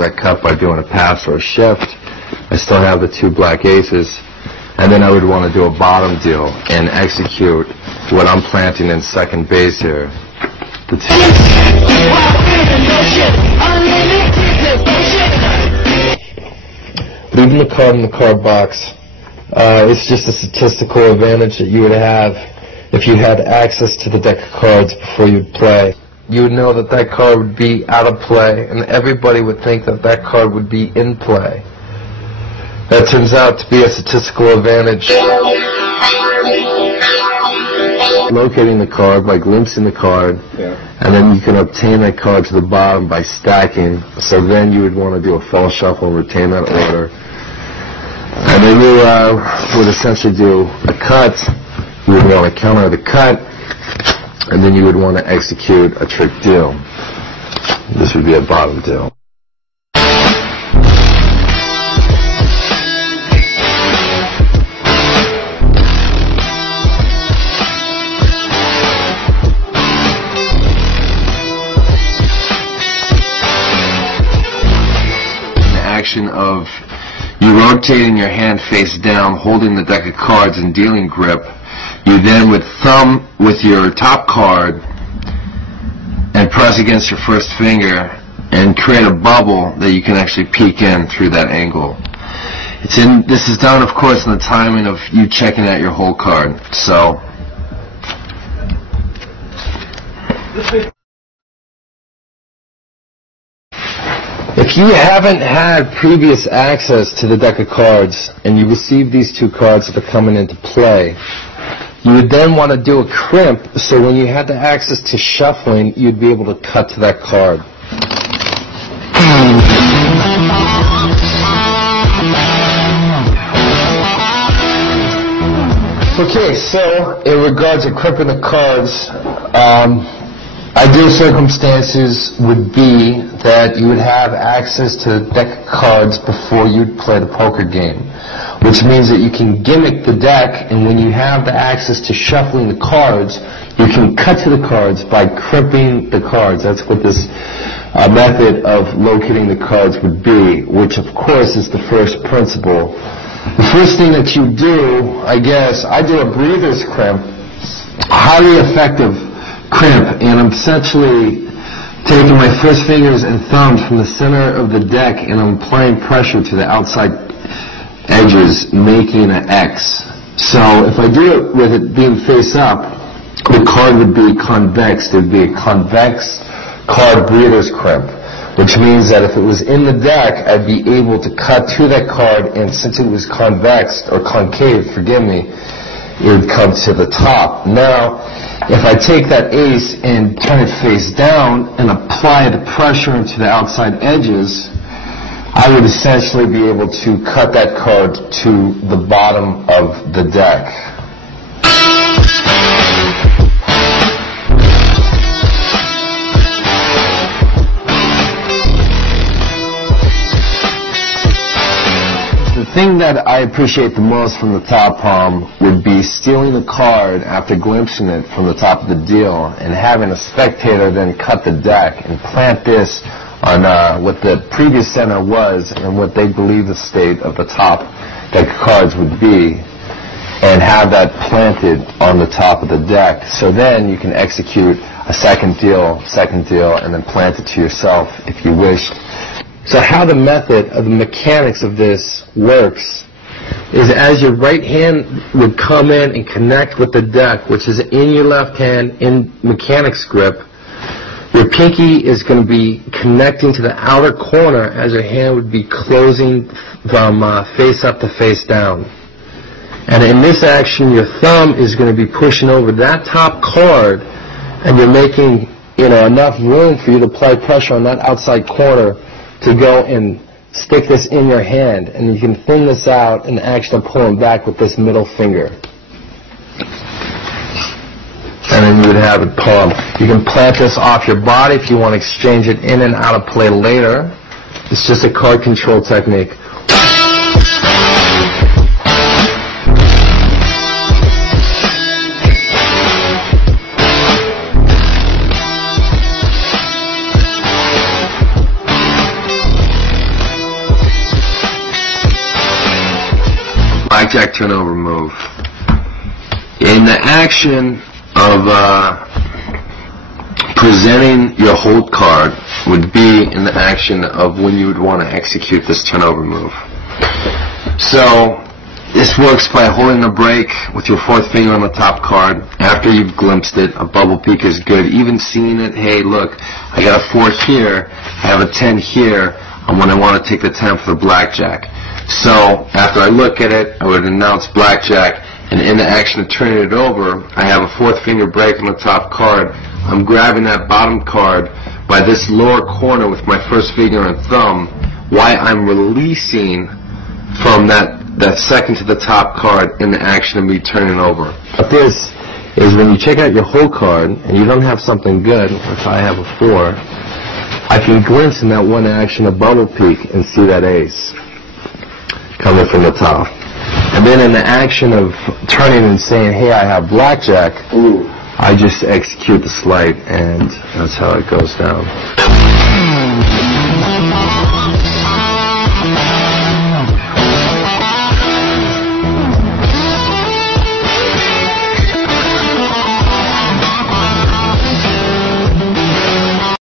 that cut by doing a pass or a shift. I still have the 2 black aces. And then I would want to do a bottom deal and execute what I'm planting in second base here. The 2. Leaving the card in the card box, it's just a statistical advantage that you would have if you had access to the deck of cards before you'd play. You would know that that card would be out of play, and everybody would think that that card would be in play. That turns out to be a statistical advantage. Locating the card by glimpsing the card, and then you can obtain that card to the bottom by stacking. So then you would want to do a fall shuffle and retain that order. And then you would essentially do a cut. You would want to counter the cut, and then you would want to execute a trick deal. This would be a bottom deal. Of you rotating your hand face down, holding the deck of cards and dealing grip, you then would thumb with your top card and press against your first finger and create a bubble that you can actually peek in through that angle. This is done, of course, in the timing of you checking out your whole card. So if you haven't had previous access to the deck of cards and you receive these 2 cards that are coming into play, you would then want to do a crimp, so when you had the access to shuffling, you'd be able to cut to that card. Okay, so in regards to crimping the cards, ideal circumstances would be that you would have access to the deck of cards before you'd play the poker game, which means that you can gimmick the deck, and when you have the access to shuffling the cards, you can cut to the cards by crimping the cards. That's what this method of locating the cards would be, which of course is the first principle. The first thing that you do, I guess, I do a breather's crimp, highly effective crimp, and I'm essentially taking my first fingers and thumbs from the center of the deck and I'm applying pressure to the outside edges, making an X. So if I do it with it being face up, the card would be convex. There would be a convex card breather's crimp, which means that if it was in the deck, I'd be able to cut to that card, and since it was convex, or concave, forgive me, it would come to the top. Now, if I take that ace and turn it face down and apply the pressure into the outside edges, I would essentially be able to cut that card to the bottom of the deck. The thing that I appreciate the most from the top palm would be stealing the card after glimpsing it from the top of the deal and having a spectator then cut the deck and plant this on what the previous center was and what they believe the state of the top deck of cards would be, and have that planted on the top of the deck. So then you can execute a second deal, and then plant it to yourself if you wished. So how the method of the mechanics of this works is as your right hand would come in and connect with the deck, which is in your left hand in mechanics grip, your pinky is going to be connecting to the outer corner as your hand would be closing from face up to face down. And in this action, your thumb is going to be pushing over that top card, and you're making enough room for you to apply pressure on that outside corner to go and stick this in your hand, and you can thin this out and actually pull it back with this middle finger. And then you would have it palm. You can plant this off your body if you want to exchange it in and out of play later. It's just a card control technique. blackjack turnover move. In the action of presenting your hold card would be in the action of when you would want to execute this turnover move. So this works by holding the break with your fourth finger on the top card. After you've glimpsed it, a bubble peek is good. Even seeing it, hey, look, I got a 4 here, I have a 10 here, and when I want to take the 10 for the blackjack. So after I look at it, I would announce blackjack, and in the action of turning it over, I have a fourth finger break on the top card. I'm grabbing that bottom card by this lower corner with my first finger and thumb, while I'm releasing from that second to the top card in the action of me turning over. But this is when you check out your whole card and you don't have something good, if I have a 4, I can glimpse in that one action a bubble peek and see that ace coming from the top. And then in the action of turning and saying, hey, I have blackjack, I just execute the sleight, and that's how it goes down.